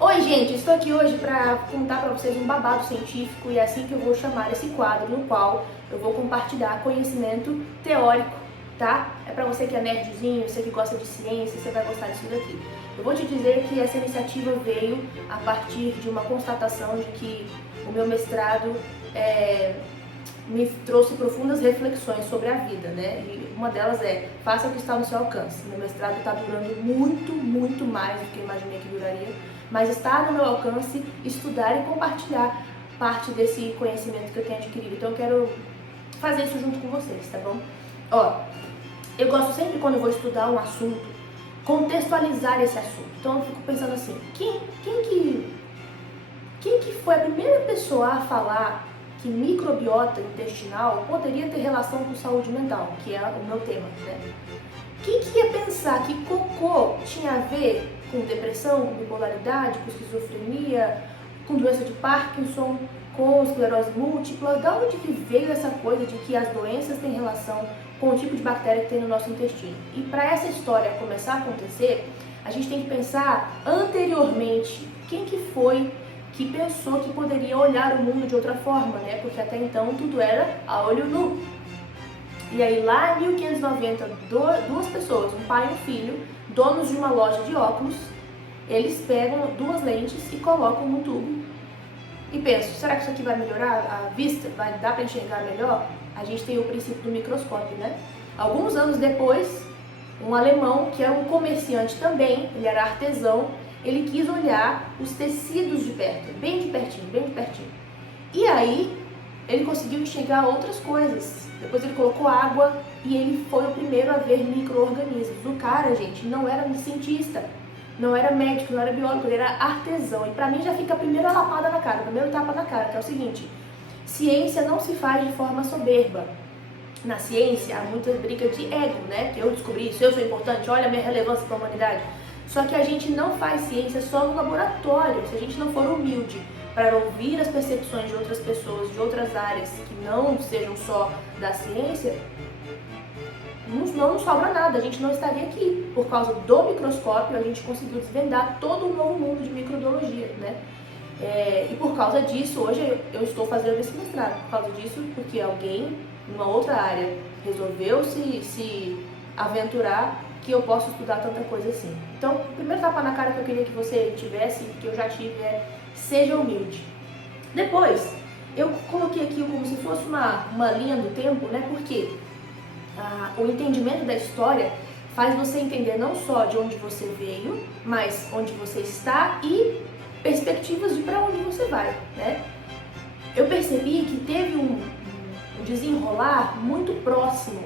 Oi gente, estou aqui hoje para contar para vocês um babado científico e é assim que eu vou chamar esse quadro no qual eu vou compartilhar conhecimento teórico, tá? É para você que é nerdzinho, você que gosta de ciência, você vai gostar disso daqui. Eu vou te dizer que essa iniciativa veio a partir de uma constatação de que o meu mestrado me trouxe profundas reflexões sobre a vida, né? E uma delas é, faça o que está no seu alcance. Meu mestrado está durando muito mais do que eu imaginei que duraria, mas está no meu alcance estudar e compartilhar parte desse conhecimento que eu tenho adquirido. Então eu quero fazer isso junto com vocês, tá bom? Ó, eu gosto sempre, quando eu vou estudar um assunto, contextualizar esse assunto. Então eu fico pensando assim, quem que foi a primeira pessoa a falar que microbiota intestinal poderia ter relação com saúde mental, que é o meu tema, né? Quem que ia pensar que cocô tinha a ver com depressão, com bipolaridade, com esquizofrenia, com doença de Parkinson, com esclerose múltipla? Da onde que veio essa coisa de que as doenças têm relação com o tipo de bactéria que tem no nosso intestino? E para essa história começar a acontecer, a gente tem que pensar anteriormente quem que foi que pensou que poderia olhar o mundo de outra forma, né? Porque até então tudo era a olho nu. E aí lá em 1590, duas pessoas, um pai e um filho, donos de uma loja de óculos, eles pegam duas lentes e colocam no tubo e pensam, será que isso aqui vai melhorar a vista? Vai dar para enxergar melhor? A gente tem o princípio do microscópio, né? Alguns anos depois, um alemão, que era um comerciante também, ele era artesão, ele quis olhar os tecidos de perto, bem de pertinho. E aí, ele conseguiu enxergar outras coisas. Depois ele colocou água e ele foi o primeiro a ver micro-organismos. O cara, gente, não era cientista, não era médico, não era biólogo, ele era artesão. E pra mim já fica a primeira lapada na cara, o primeiro tapa na cara, que é o seguinte: ciência não se faz de forma soberba. Na ciência há muita briga de ego, né? Que eu descobri isso, eu sou importante, olha a minha relevância para a humanidade. Só que a gente não faz ciência só no laboratório. Se a gente não for humilde para ouvir as percepções de outras pessoas, de outras áreas que não sejam só da ciência, não nos sobra nada, a gente não estaria aqui. Por causa do microscópio, a gente conseguiu desvendar todo um novo mundo de microbiologia, né? E por causa disso, hoje eu estou fazendo esse mestrado. Por causa disso, porque alguém, numa outra área, resolveu se aventurar que eu posso estudar tanta coisa assim. Então, o primeiro tapa na cara que eu queria que você tivesse, que eu já tive, é seja humilde. Depois, eu coloquei aqui como se fosse uma linha do tempo, né? Porque o entendimento da história faz você entender não só de onde você veio, mas onde você está e perspectivas de para onde você vai, né? Eu percebi que teve um desenrolar muito próximo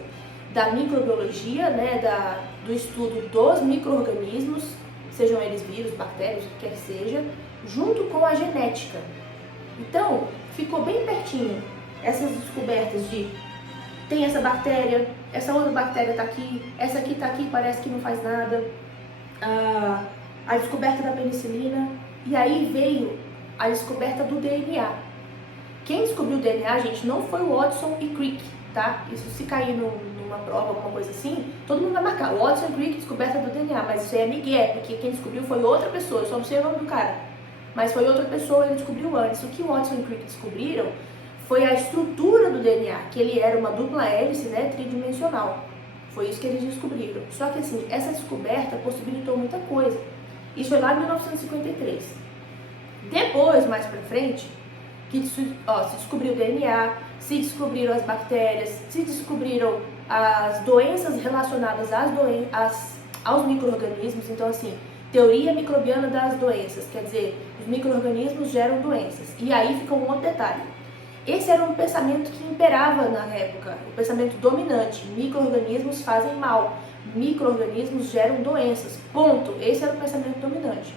da microbiologia, né, do estudo dos micro-organismos, sejam eles vírus, bactérias, o que quer que seja, junto com a genética. Então, ficou bem pertinho essas descobertas de tem essa bactéria, essa outra bactéria está aqui, essa aqui está aqui, parece que não faz nada, a descoberta da penicilina, e aí veio a descoberta do DNA. Quem descobriu o DNA, gente, não foi o Watson e Crick, tá? Isso se cair numa prova, alguma coisa assim, todo mundo vai marcar. Watson e Crick, descoberta do DNA, mas isso aí é migué, porque quem descobriu foi outra pessoa, eu só não sei o nome do cara. Mas foi outra pessoa, ele descobriu antes. O que Watson e Crick descobriram foi a estrutura do DNA, que ele era uma dupla hélice, né, tridimensional. Foi isso que eles descobriram. Só que assim, essa descoberta possibilitou muita coisa. Isso foi lá em 1953. Depois, mais pra frente, que se descobriu o DNA, se descobriram as bactérias, se descobriram as doenças relacionadas aos micro-organismos. Então, assim, teoria microbiana das doenças, quer dizer, os micro-organismos geram doenças. E aí fica um outro detalhe. Esse era um pensamento que imperava na época, o pensamento dominante. Micro-organismos fazem mal, micro-organismos geram doenças, ponto. Esse era o pensamento dominante.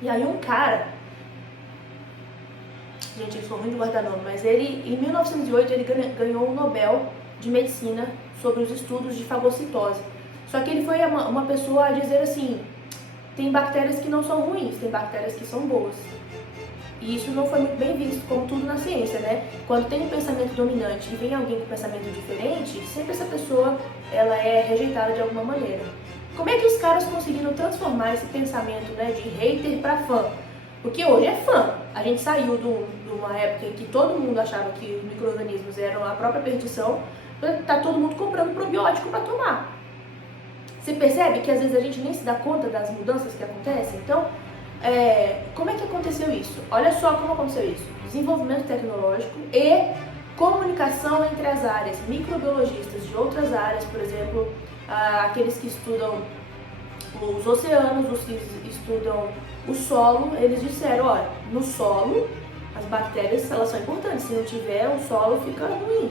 E aí um cara, gente, eu sou ruim de guardar nome, mas ele, em 1908, ele ganhou o Nobel de Medicina sobre os estudos de fagocitose. Só que ele foi uma pessoa a dizer assim, tem bactérias que não são ruins, tem bactérias que são boas. E isso não foi muito bem visto, como tudo na ciência, né? Quando tem um pensamento dominante e vem alguém com um pensamento diferente, sempre essa pessoa ela é rejeitada de alguma maneira. Como é que os caras conseguiram transformar esse pensamento, né, de hater para fã? Porque hoje é fã. A gente saiu de uma época em que todo mundo achava que os micro-organismos eram a própria perdição, tá todo mundo comprando probiótico para tomar. Você percebe que às vezes a gente nem se dá conta das mudanças que acontecem? Então, como é que aconteceu isso? Olha só como aconteceu isso. Desenvolvimento tecnológico e comunicação entre as áreas. Microbiologistas de outras áreas, por exemplo, aqueles que estudam os oceanos, os que estudam o solo, eles disseram, olha, no solo as bactérias elas são importantes, se não tiver o solo fica ruim.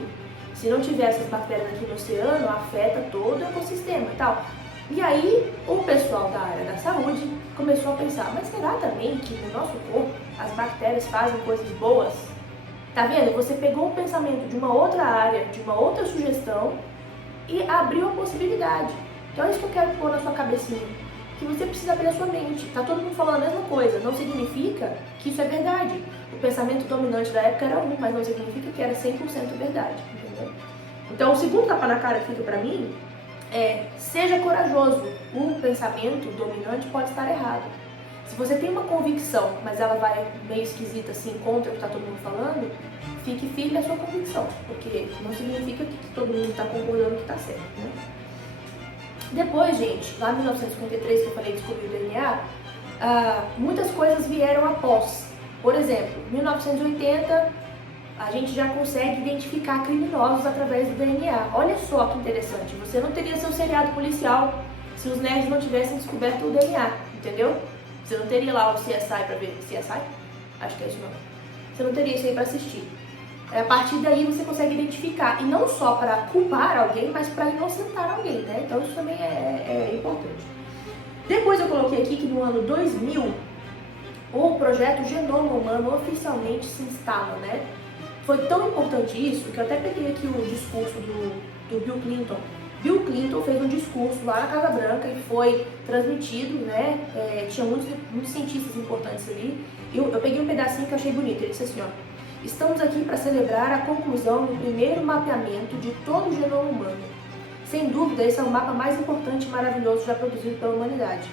Se não tiver essas bactérias aqui no oceano, afeta todo o ecossistema e tal. E aí o pessoal da área da saúde começou a pensar, mas será também que no nosso corpo as bactérias fazem coisas boas? Tá vendo? Você pegou o pensamento de uma outra área, de uma outra sugestão e abriu a possibilidade. Então é isso que eu quero pôr na sua cabecinha, que você precisa abrir a sua mente. Tá todo mundo falando a mesma coisa, não significa que isso é verdade. O pensamento dominante da época era um, mas não significa que era 100% verdade, entendeu? Então o segundo tapa na cara que fica pra mim seja corajoso. O pensamento dominante pode estar errado. Se você tem uma convicção, mas ela vai meio esquisita assim, contra o que está todo mundo falando, fique firme na sua convicção, porque não significa que todo mundo está concordando que está certo, né? Depois, gente, lá em 1953, que eu falei descobrir o DNA, muitas coisas vieram após. Por exemplo, em 1980, a gente já consegue identificar criminosos através do DNA. Olha só que interessante, você não teria seu seriado policial se os nerds não tivessem descoberto o DNA, entendeu? Você não teria lá o CSI para ver. CSI? Acho que é isso não. Você não teria isso aí para assistir. A partir daí você consegue identificar, e não só para culpar alguém, mas para inocentar alguém, né? Então isso também é importante. Depois eu coloquei aqui que no ano 2000, o projeto Genoma Humano oficialmente se instala, né? Foi tão importante isso que eu até peguei aqui o discurso do Bill Clinton. Bill Clinton fez um discurso lá na Casa Branca e foi transmitido, né? Tinha muitos cientistas importantes ali. Eu peguei um pedacinho que eu achei bonito. Ele disse assim, ó: estamos aqui para celebrar a conclusão do primeiro mapeamento de todo o genoma humano. Sem dúvida, esse é o mapa mais importante e maravilhoso já produzido pela humanidade.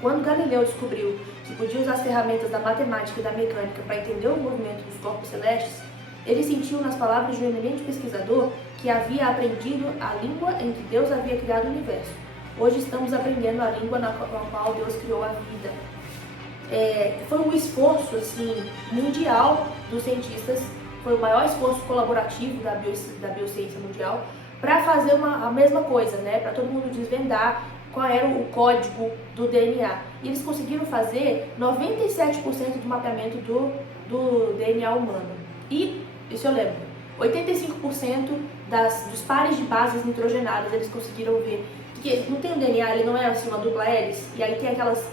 Quando Galileu descobriu que podia usar as ferramentas da matemática e da mecânica para entender o movimento dos corpos celestes, ele sentiu nas palavras de um eminente pesquisador que havia aprendido a língua em que Deus havia criado o universo. Hoje estamos aprendendo a língua na qual Deus criou a vida. Foi um esforço assim, mundial dos cientistas, foi o maior esforço colaborativo da biociência mundial para fazer a mesma coisa, né? Para todo mundo desvendar qual era o código do DNA. E eles conseguiram fazer 97% do mapeamento do DNA humano. E, isso eu lembro, 85% dos pares de bases nitrogenadas eles conseguiram ver. Porque não tem o DNA, ele não é assim uma dupla hélice, e aí tem aquelas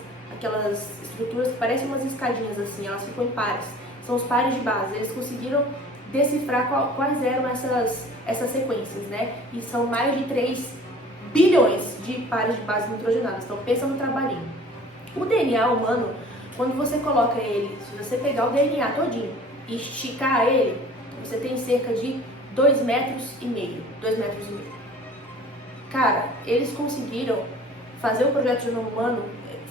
estruturas que parecem umas escadinhas assim, elas ficam em pares. São os pares de base. Eles conseguiram decifrar quais eram essas sequências, né? E são mais de 3 bilhões de pares de base nitrogenadas. Então pensa no trabalhinho. O DNA humano, quando você coloca ele, se você pegar o DNA todinho e esticar ele, você tem cerca de 2,5 metros. 2,5 metros. Cara, eles conseguiram fazer o projeto Genoma Humano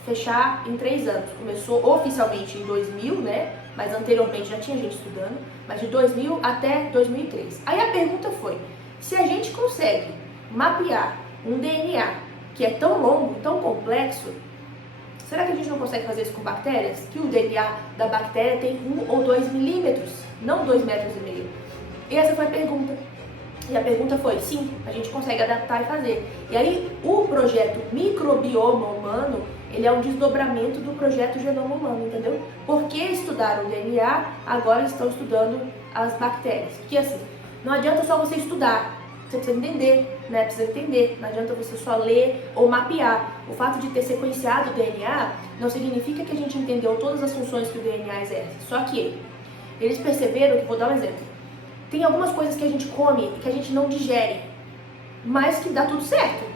fechar em 3 anos. Começou oficialmente em 2000, né? Mas anteriormente já tinha gente estudando, mas de 2000 até 2003. Aí a pergunta foi, se a gente consegue mapear um DNA que é tão longo, tão complexo, será que a gente não consegue fazer isso com bactérias? Que o DNA da bactéria tem 1 ou 2 milímetros, não 2,5 metros. E essa foi a pergunta. E a pergunta foi, sim, a gente consegue adaptar e fazer. E aí o projeto Microbioma Humano, ele é um desdobramento do projeto Genoma Humano, entendeu? Porque estudaram o DNA, agora estão estudando as bactérias. Porque assim, não adianta só você estudar, você precisa entender, né? Precisa entender, não adianta você só ler ou mapear. O fato de ter sequenciado o DNA não significa que a gente entendeu todas as funções que o DNA exerce. Só que eles perceberam que, vou dar um exemplo, tem algumas coisas que a gente come e que a gente não digere, mas que dá tudo certo.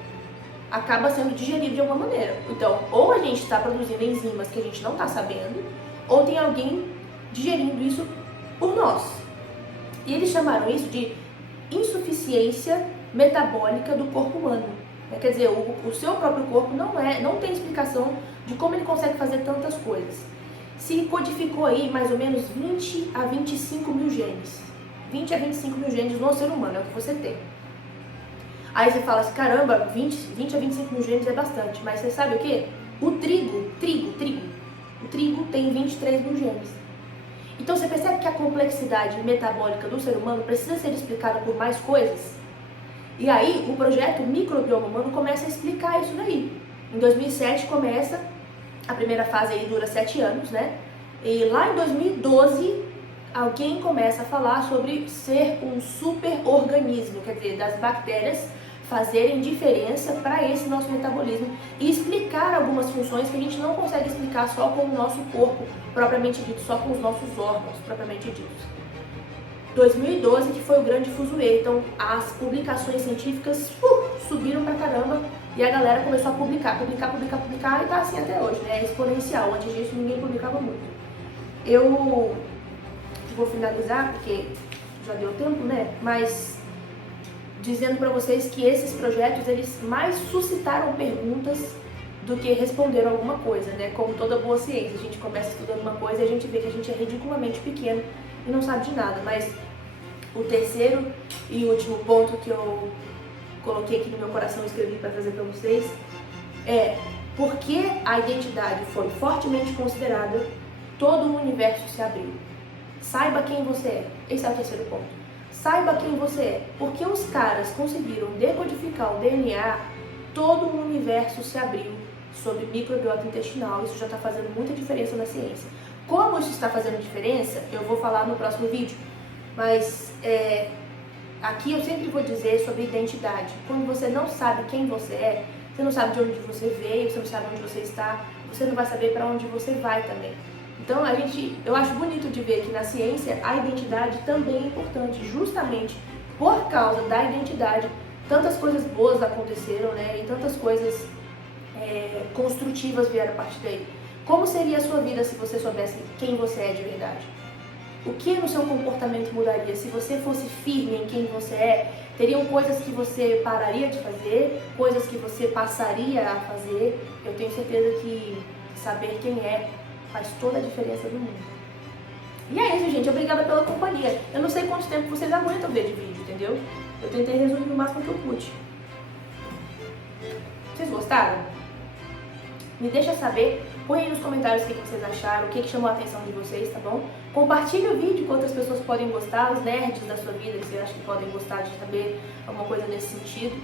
Acaba sendo digerido de alguma maneira. Então, ou a gente está produzindo enzimas que a gente não está sabendo, ou tem alguém digerindo isso por nós. E eles chamaram isso de insuficiência metabólica do corpo humano. Quer dizer, o seu próprio corpo não tem explicação de como ele consegue fazer tantas coisas. se codificou aí mais ou menos 20 a 25 mil genes. 20 a 25 mil genes no ser humano, é o que você tem. Aí você fala assim, caramba, 20 a 25 mil genes é bastante, mas você sabe o quê? O trigo tem 23 mil genes. Então você percebe que a complexidade metabólica do ser humano precisa ser explicada por mais coisas? E aí o projeto Microbioma Humano começa a explicar isso daí. Em 2007 começa, a primeira fase aí dura 7 anos, né? E lá em 2012 alguém começa a falar sobre ser um super-organismo, quer dizer, das bactérias fazerem diferença para esse nosso metabolismo e explicar algumas funções que a gente não consegue explicar só com o nosso corpo propriamente dito, só com os nossos órgãos propriamente ditos. 2012 que foi o grande fuzuê, então as publicações científicas subiram pra caramba e a galera começou a publicar e tá assim até hoje, né? É exponencial, antes disso ninguém publicava muito. Eu vou finalizar porque já deu tempo, né? Mas dizendo para vocês que esses projetos eles mais suscitaram perguntas do que responderam alguma coisa, né? Como toda boa ciência, a gente começa estudando uma coisa e a gente vê que a gente é ridiculamente pequeno e não sabe de nada. Mas o terceiro e último ponto que eu coloquei aqui no meu coração e escrevi para trazer para vocês é: porque a identidade foi fortemente considerada, todo o universo se abriu. Saiba quem você é. Esse é o terceiro ponto. Saiba quem você é. Porque os caras conseguiram decodificar o DNA, todo o universo se abriu sobre microbiota intestinal. Isso já está fazendo muita diferença na ciência. Como isso está fazendo diferença, eu vou falar no próximo vídeo. Mas aqui eu sempre vou dizer sobre identidade. Quando você não sabe quem você é, você não sabe de onde você veio, você não sabe onde você está, você não vai saber para onde você vai também. Então eu acho bonito de ver que na ciência a identidade também é importante, justamente por causa da identidade, tantas coisas boas aconteceram, né? E tantas coisas construtivas vieram a partir daí. Como seria a sua vida se você soubesse quem você é de verdade? O que no seu comportamento mudaria? Se você fosse firme em quem você é, teriam coisas que você pararia de fazer, coisas que você passaria a fazer. Eu tenho certeza que saber quem é faz toda a diferença do mundo. E é isso, gente. Obrigada pela companhia. Eu não sei quanto tempo vocês aguentam ver de vídeo, entendeu? Eu tentei resumir o máximo que eu pude. Vocês gostaram? Me deixa saber. Põe aí nos comentários o que vocês acharam, o que chamou a atenção de vocês, tá bom? Compartilhe o vídeo com outras pessoas que podem gostar, os nerds da sua vida, que você acha que podem gostar de saber alguma coisa nesse sentido.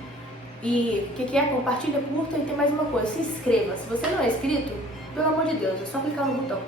E o que é? Compartilha, curta e tem mais uma coisa, se inscreva. Se você não é inscrito, pelo amor de Deus, é só clicar no botão.